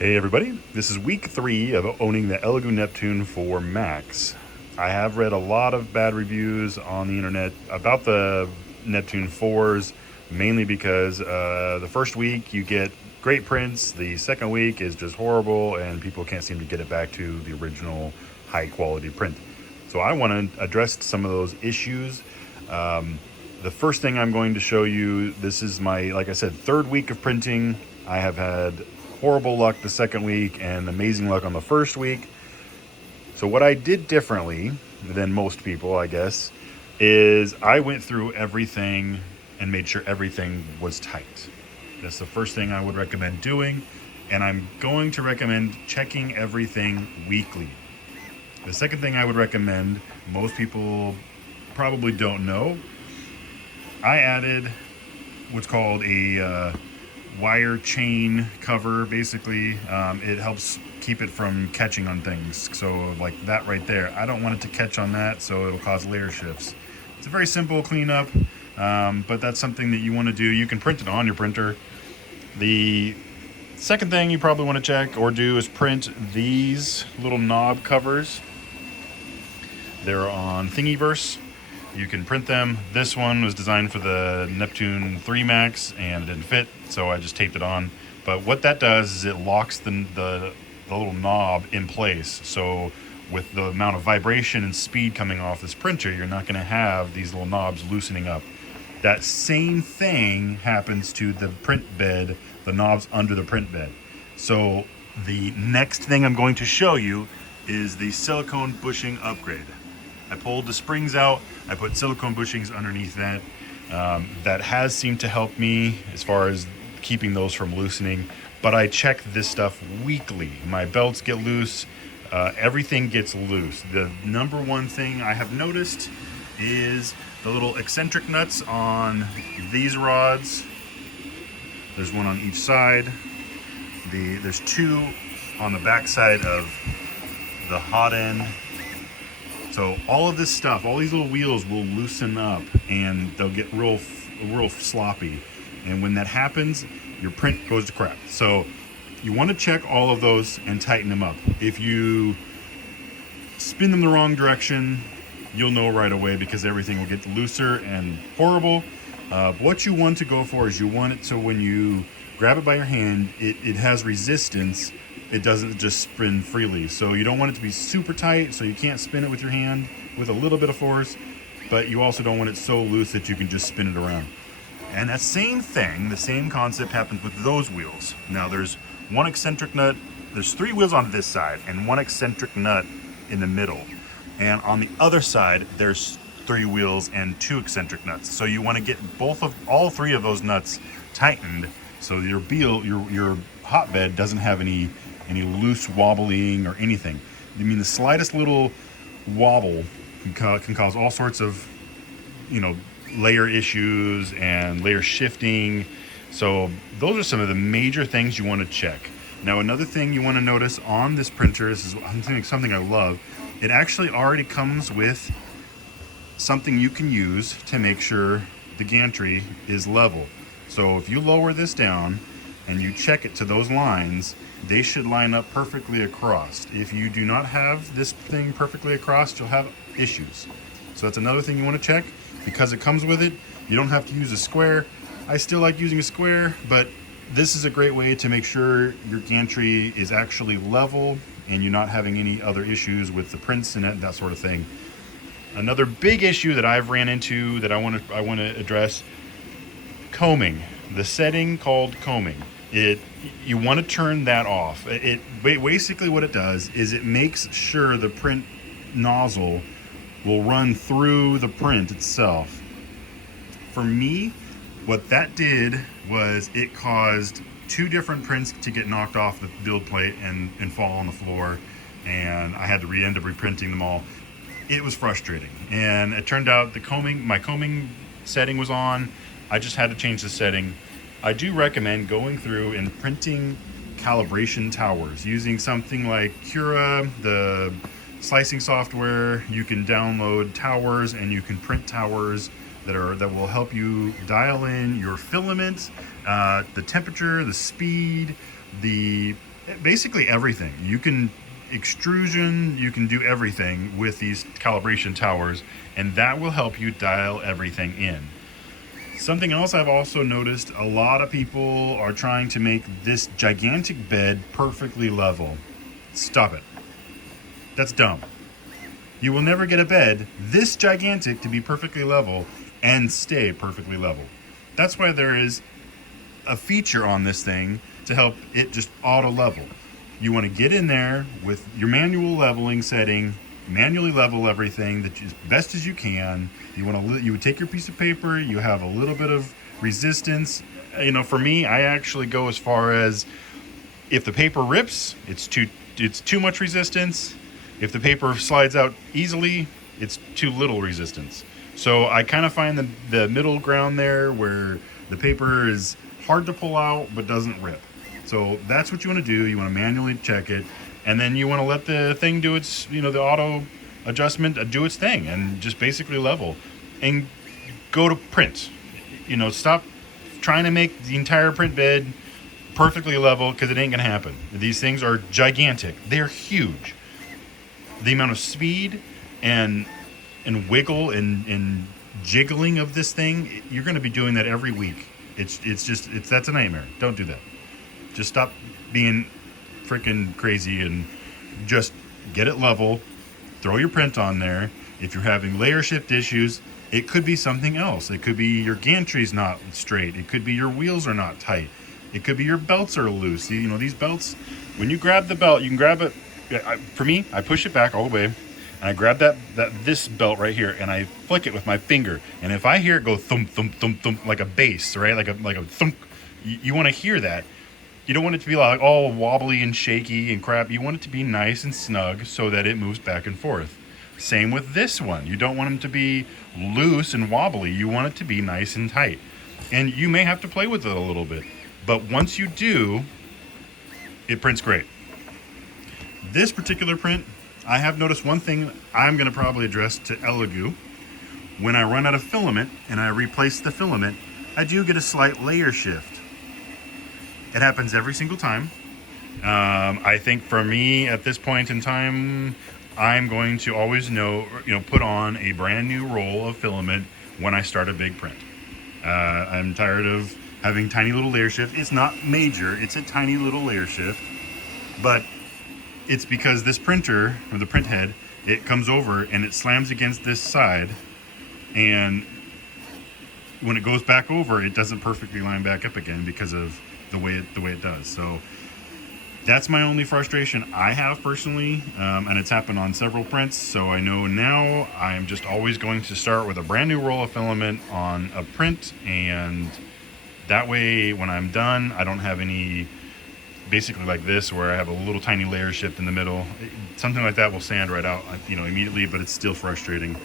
Hey everybody, this is week 3 of owning the Elegoo Neptune 4 Max. I have read a lot of bad reviews on the internet about the Neptune 4s, mainly because the first week you get great prints, the second week is just horrible, and people can't seem to get it back to the original high quality print. So I want to address some of those issues. The first thing I'm going to show you, this is my, like I said, third week of printing. I have had horrible luck the second week and amazing luck on the first week. So what I did differently than most people, I guess, is I went through everything and made sure everything was tight. That's the first thing I would recommend doing, and I'm going to recommend checking everything weekly. The second thing I would recommend, most people probably don't know, I added what's called a wire chain cover. Basically, it helps keep it from catching on things. So like that right there, I don't want it to catch on that, so it'll cause layer shifts. It's a very simple cleanup, but that's something that you want to do. You can print it on your printer. The second thing you probably want to check or do is print these little knob covers. They're on Thingiverse. You can print them. This one was designed for the Neptune 3 Max and it didn't fit, so I just taped it on. But what that does is it locks the little knob in place. So with the amount of vibration and speed coming off this printer, you're not going to have these little knobs loosening up. That same thing happens to the print bed, the knobs under the print bed. So the next thing I'm going to show you is the silicone bushing upgrade. I pulled the springs out, I put silicone bushings underneath that. That has seemed to help me as far as keeping those from loosening, but I check this stuff weekly. My belts get loose, everything gets loose. The number one thing I have noticed is the little eccentric nuts on these rods. There's one on each side. There's two on the back side of the hot end. So all of this stuff, all these little wheels will loosen up and they'll get real sloppy. And when that happens, your print goes to crap. So you want to check all of those and tighten them up. If you spin them the wrong direction, you'll know right away because everything will get looser and horrible. What you want to go for is you want it so when you grab it by your hand, it has resistance. It doesn't just spin freely. So you don't want it to be super tight, so you can't spin it with your hand with a little bit of force, but you also don't want it so loose that you can just spin it around. And that same thing, the same concept happens with those wheels. Now there's one eccentric nut, there's 3 wheels on this side and one eccentric nut in the middle. And on the other side, there's 3 wheels and 2 eccentric nuts. So you want to get all 3 of those nuts tightened so your hotbed doesn't have any loose wobbling or anything. I mean, the slightest little wobble can cause all sorts of, layer issues and layer shifting. So those are some of the major things you want to check. Now, another thing you want to notice on this printer, this is something I love. It actually already comes with something you can use to make sure the gantry is level. So if you lower this down and you check it to those lines, they should line up perfectly across. If you do not have this thing perfectly across, you'll have issues. So that's another thing you want to check. Because it comes with it, you don't have to use a square. I still like using a square, but this is a great way to make sure your gantry is actually level and you're not having any other issues with the prints in it, that sort of thing. Another big issue that I've ran into that I want to address, combing. The setting called combing. You want to turn that off. Basically what it does is it makes sure the print nozzle will run through the print itself. For me, what that did was it caused 2 different prints to get knocked off the build plate and fall on the floor, and I had to end up reprinting them all. It was frustrating, and it turned out my combing setting was on. I just had to change the setting. I do recommend going through and printing calibration towers using something like Cura, the slicing software. You can download towers and you can print towers that will help you dial in your filament, the temperature, the speed, Basically everything. You can extrusion, you can do everything with these calibration towers, and that will help you dial everything in. Something else I've also noticed, a lot of people are trying to make this gigantic bed perfectly level. Stop it. That's dumb. You will never get a bed this gigantic to be perfectly level and stay perfectly level. That's why there is a feature on this thing to help it just auto level. You want to get in there with your manual leveling setting, manually level everything that as best as you can. You would take your piece of paper, you have a little bit of resistance. For me, I actually go as far as if the paper rips, it's too much resistance. If the paper slides out easily, it's too little resistance. So I kind of find the middle ground there where the paper is hard to pull out but doesn't rip. So that's what you want to do. You want to manually check it, and then you want to let the thing do its, the auto adjustment do its thing and just basically level and go to print. Stop trying to make the entire print bed perfectly level, because it ain't gonna happen. These things are gigantic. They're huge. The amount of speed and wiggle and jiggling of this thing, you're going to be doing that every week. That's a nightmare. Don't do that. Just stop being freaking crazy and just get it level. Throw your print on there. If you're having layer shift issues, it could be something else. It could be your gantry's not straight. It could be your wheels are not tight. It could be your belts are loose. These belts, when you grab the belt, you can grab it. For me, I push it back all the way, and I grab this belt right here, and I flick it with my finger. And if I hear it go thump, thump, thump, thump, like a bass, right? Like a thump, you want to hear that. You don't want it to be like all wobbly and shaky and crap. You want it to be nice and snug so that it moves back and forth. Same with this one. You don't want them to be loose and wobbly. You want it to be nice and tight. And you may have to play with it a little bit. But once you do, it prints great. This particular print, I have noticed one thing I'm going to probably address to Elegoo. When I run out of filament and I replace the filament, I do get a slight layer shift. It happens every single time. I think for me at this point in time, I'm going to always put on a brand new roll of filament when I start a big print. I'm tired of having tiny little layer shift. It's not major, it's a tiny little layer shift, but it's because this printer, or the print head, it comes over and it slams against this side, and when it goes back over, it doesn't perfectly line back up again because of the way it does. So that's my only frustration I have personally, and it's happened on several prints. So I know now I'm just always going to start with a brand new roll of filament on a print, and that way when I'm done, I don't have any basically like this where I have a little tiny layer shift in the middle. Something like that will sand right out immediately, but it's still frustrating.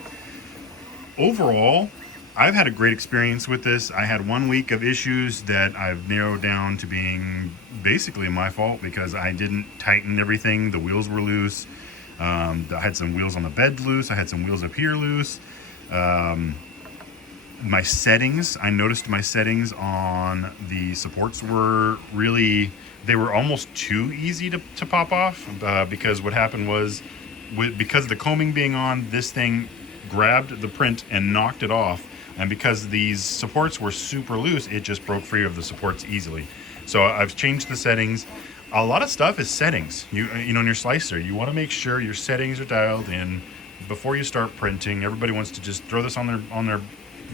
Overall, I've had a great experience with this. I had 1 week of issues that I've narrowed down to being basically my fault because I didn't tighten everything. The wheels were loose. I had some wheels on the bed loose. I had some wheels up here loose. My settings, I noticed my settings on the supports were they were almost too easy to pop off, because what happened was, because of the combing being on, this thing grabbed the print and knocked it off, and because these supports were super loose, it just broke free of the supports easily. So I've changed the settings. A lot of stuff is settings. In your slicer, you want to make sure your settings are dialed in before you start printing. Everybody wants to just throw this on their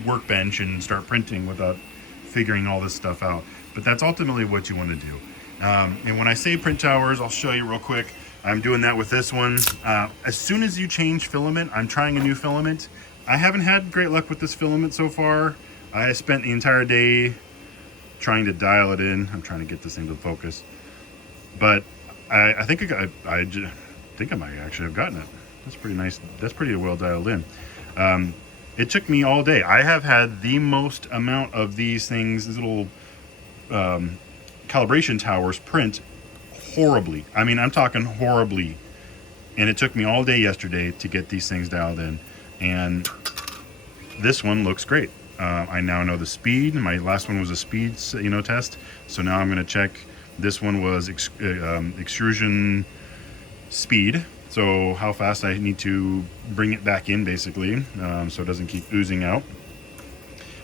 workbench and start printing without figuring all this stuff out. But that's ultimately what you want to do. And when I say print towers, I'll show you real quick. I'm doing that with this one. As soon as you change filament, I'm trying a new filament. I haven't had great luck with this filament so far. I spent the entire day trying to dial it in. I'm trying to get this thing to focus. But I think I might actually have gotten it. That's pretty nice. That's pretty well dialed in. It took me all day. I have had the most amount of these things, these little calibration towers, print horribly. I mean, I'm talking horribly. And it took me all day yesterday to get these things dialed in. And this one looks great. I now know the speed. My last one was a speed, test. So now I'm going to check This one was extrusion speed, so how fast I need to bring it back in, basically, so it doesn't keep oozing out.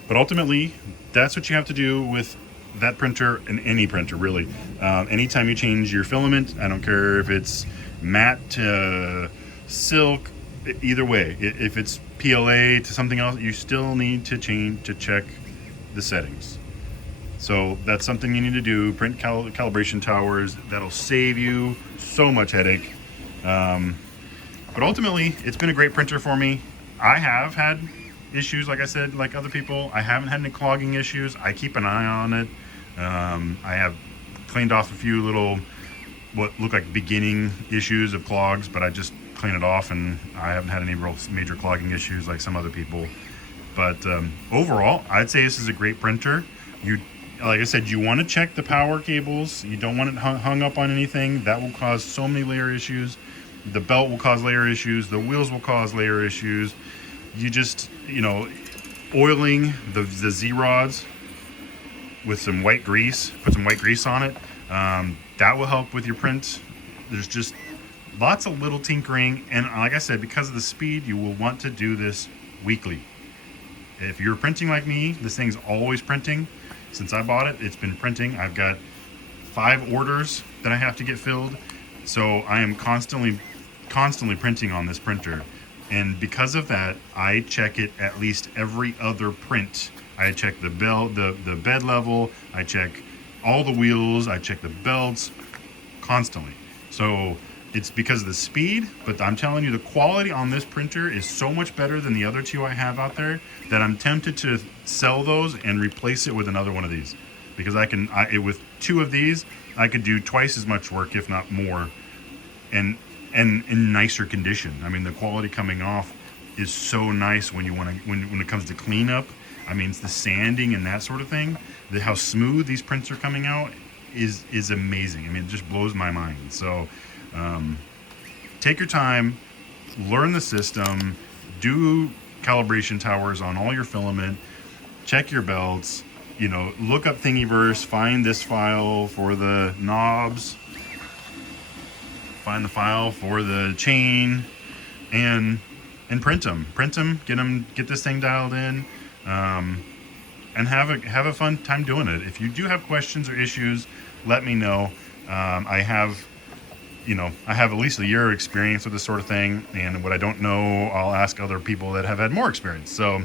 But ultimately, that's what you have to do with that printer and any printer, really. Anytime you change your filament, I don't care if it's matte to silk, either way, if it's PLA to something else, you still need to check the settings. So that's something you need to do. Print calibration towers. That'll save you so much headache. But ultimately, it's been a great printer for me. I have had issues, like I said, like other people. I haven't had any clogging issues. I keep an eye on it. I have cleaned off a few little, what look like beginning issues of clogs, but I just clean it off, and I haven't had any real major clogging issues like some other people. But overall, I'd say this is a great printer. Like I said, you want to check the power cables. You don't want it hung up on anything. That will cause so many layer issues. The belt will cause layer issues. The wheels will cause layer issues. You just, oiling the Z-rods with some white grease, put some white grease on it. That will help with your print. There's just lots of little tinkering. And like I said, because of the speed, you will want to do this weekly. If you're printing like me, this thing's always printing. Since I bought it, it's been printing. I've got 5 orders that I have to get filled. So I am constantly printing on this printer. And because of that, I check it at least every other print. I check the belt, the bed level. I check all the wheels. I check the belts constantly. So it's because of the speed, but I'm telling you, the quality on this printer is so much better than the other 2 I have out there that I'm tempted to sell those and replace it with another one of these, because with 2 of these, I could do twice as much work, if not more, and in nicer condition. I mean, the quality coming off is so nice when it comes to cleanup. I mean, it's the sanding and that sort of thing. How smooth these prints are coming out is amazing. I mean, it just blows my mind. So take your time, learn the system, do calibration towers on all your filament, check your belts, look up Thingiverse, find this file for the knobs, find the file for the chain, and print them, get this thing dialed in, and have a fun time doing it. If you do have questions or issues, let me know. I have at least a year of experience with this sort of thing, and what I don't know, I'll ask other people that have had more experience. So